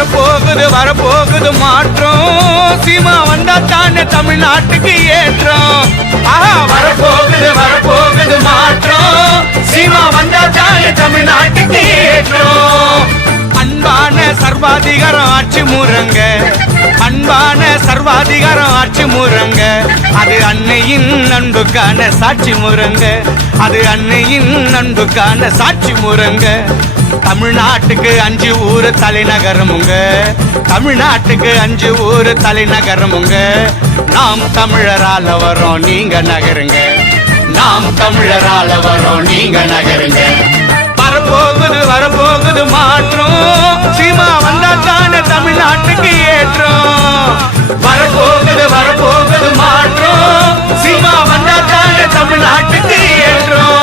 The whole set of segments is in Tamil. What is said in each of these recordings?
வரப்போகுது மாற்றம். சீமா வந்தா தானே தமிழ்நாட்டுக்கு ஏற்றம். ஆஹா, வரப்போகுது மாற்றம். சீமா வந்தா தானே தமிழ்நாட்டுக்கு ஏற்றம். அன்பான சர்வாதிகாரம் ஆட்சி முறங்க, அன்பான சர்வாதிகாரம் ஆட்சி முறங்க. அது அன்னையின் அன்புக்கான சாட்சி முறங்க, அது அன்னையின் அன்புக்கான சாட்சி முறங்க. தமிழ்நாட்டுக்கு 5 ஊர் தலைநகரமுங்க, தமிழ்நாட்டுக்கு 5 ஊர் தலைநகரமுங்க. நாம் தமிழரால வரோம், நீங்க நகருங்க. நாம் தமிழரால வரோம், நீங்க நகருங்க. வரப்போகுது மாற்றம். சீமா வந்தா தானே தமிழ்நாட்டுக்கு ஏற்றம். வரப்போகுது மாற்றம். சீமா வந்தா தானே தமிழ்நாட்டுக்கு ஏற்றம்.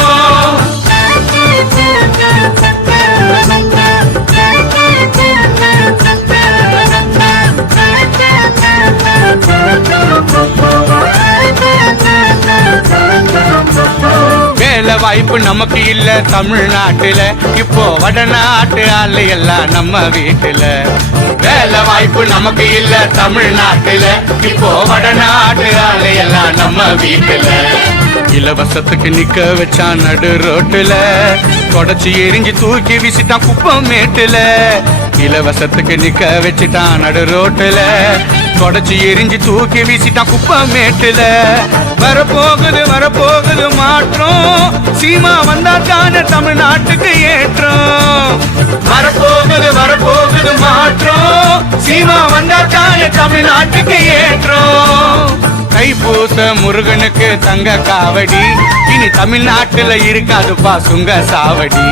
வேலை வாய்ப்பு நமக்கு இல்ல தமிழ்நாட்டுல, இப்போ வடநாட்டு ஆளு எல்லாம் நம்ம வீட்டுல. வேலை வாய்ப்பு நமக்கு இல்ல தமிழ்நாட்டுல, இப்போ வடநாட்டு ஆளு எல்லாம் நம்ம வீட்டுல. இலவசத்துக்கு நிக்க வச்சான் நடு ரோட்டுல, தொடச்சி எரிஞ்சு தூக்கி வீசிட்டான் குப்பம் மேட்டுல. இலவசத்துக்கு நிக்க வச்சுட்டான் நடு ரோட்டுல, தொடச்சி எரிஞ்சு தூக்கி வீசிட்டான் குப்பம் மேட்டுல. வரப்போகுது மாற்றம். சீமா வந்தா தானே தமிழ்நாட்டுக்கு ஏற்றம். வரப்போகுது மாற்றம். சீமா வந்தா தானே தமிழ்நாட்டுக்கு ஏற்றம். தைப்பூச முருகனுக்கு தங்க காவடி, இனி தமிழ்நாட்டுல இருக்காதுப்பா சுங்க சாவடி.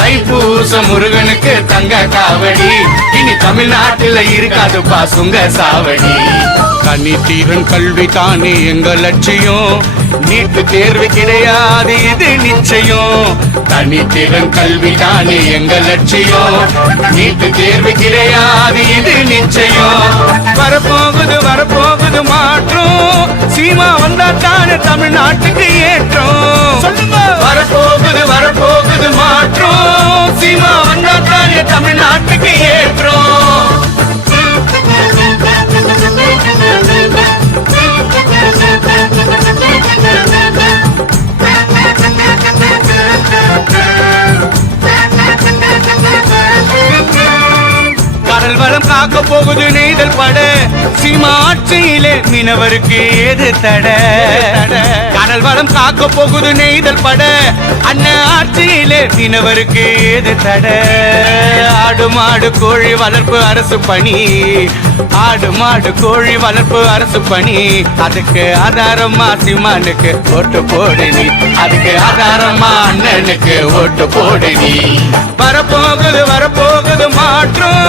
தைப்பூச முருகனுக்கு தங்க காவடி, இனி தமிழ்நாட்டுல இருக்காதுப்பா சுங்க சாவடி. தனித்தீரன் கல்வி தானே எங்க லட்சியம், நீட்டு தேர்வு கிடையாது இது நிச்சயம். தனித்திறன் கல்வி தானே எங்க லட்சியம், நீட்டு தேர்வு கிடையாது இது நிச்சயம். வரப்போகுது மாற்றம். சீமா வந்தா தானே தமிழ்நாட்டுக்கு ஏற்றம். வரப்போகுது மாற்றம். சீமா வந்தா தானே தமிழ்நாட்டுக்கு ஏற்றம். கடல் வளம் காக்க போகுது நெய்தல் பட, சீமா ஆட்சியிலே மீனவருக்கு ஏது தட. கடல் வளம் காக்க போகுது நெய்தல் பட, அண்ணன் ஆட்சியிலே மீனவருக்கு ஏது தட. ஆடு மாடு கோழி வளர்ப்பு அரசு பணி, ஆடு மாடு கோழி வளர்ப்பு அரசு பணி. அதுக்கு ஆதாரமா சீமானுக்கு ஓட்டு போடு நீ, அதுக்கு ஆதாரமா அண்ணனுக்கு ஓட்டு போடு நீ. வரப்போகுது மாற்றம்.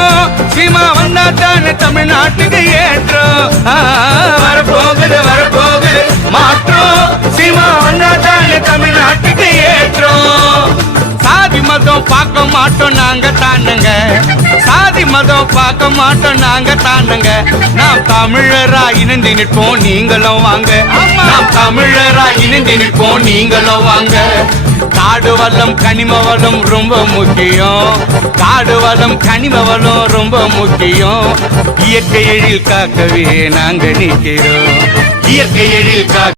சீமா வந்தா தானே தமிழ்நாட்டுக்கு ஏற்றம். வரப்போகுது மாற்றம். சீமா வந்தா தானே தமிழ்நாட்டுக்கு ஏற்றம். சாதி மதம் பார்க்க மாட்டோம் நாங்க தானுங்க, சாதி மதம் பார்க்க மாட்டோம் நாங்க தானுங்க. நாம் தமிழரா இணைந்து நிற்போம், நீங்களும் வாங்க. நாம் தமிழரா இணைந்து நிற்போம், நீங்களும் வாங்க. காடு வளம் கனிம வளம் ரொம்ப முக்கியம், காடு வளம் கனிம வளம் ரொம்ப முக்கியம். இயற்கை எழில் காக்கவே நாங்க நிற்கிறோம், இயற்கை எழில் காக்க